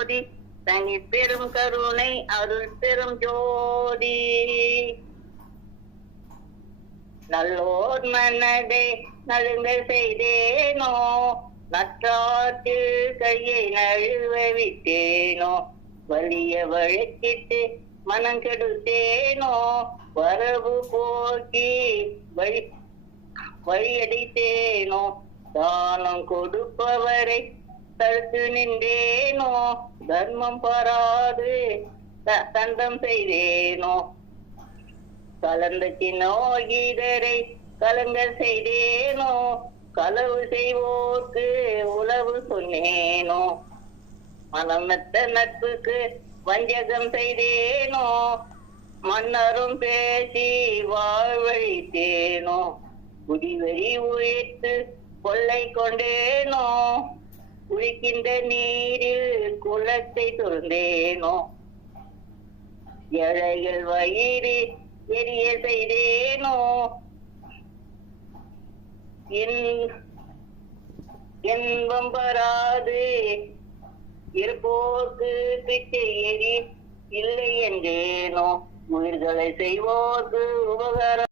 ஜோதி தனி பெரும் கருணை அருள் பெரும் ஜோதி. நல்லோர் மனதை நழுங்க செய்தேனோ, நற்றாற்று கையை நழுவ விட்டேனோ, வலிய வழக்கிட்டு மனம் கெடுத்தேனோ, வரவு போக்கி வழியடைத்தேனோ, தானம் கொடுப்பவரை தடுத்து நின்றேனோ, தர்மம் பாராது தண்டம் செய்தேனோ, கலந்த சின்னோகிதரை கலங்க செய்தேனோ, களவு செய்வோர்க்கு உளவு சொன்னேனோ, மனமற்ற நட்புக்கு வஞ்சகம் செய்தேனோ, மன்னரும் பேசி வாழ்வழித்தேனோ, குடிவெறி உழைத்து கொள்ளை கொண்டேனோ, குளிக்கின்ற நீரில் குளத்தை துறந்தேனோ, ஏழைகள் வயிறு எரிய செய்தேனோ, இன்பம் பெறாது இருப்போர்க்கு பிச்சை எரி இல்லை என்றேனோ, உயிர்களை செய்வோர்க்கு உபகாரம்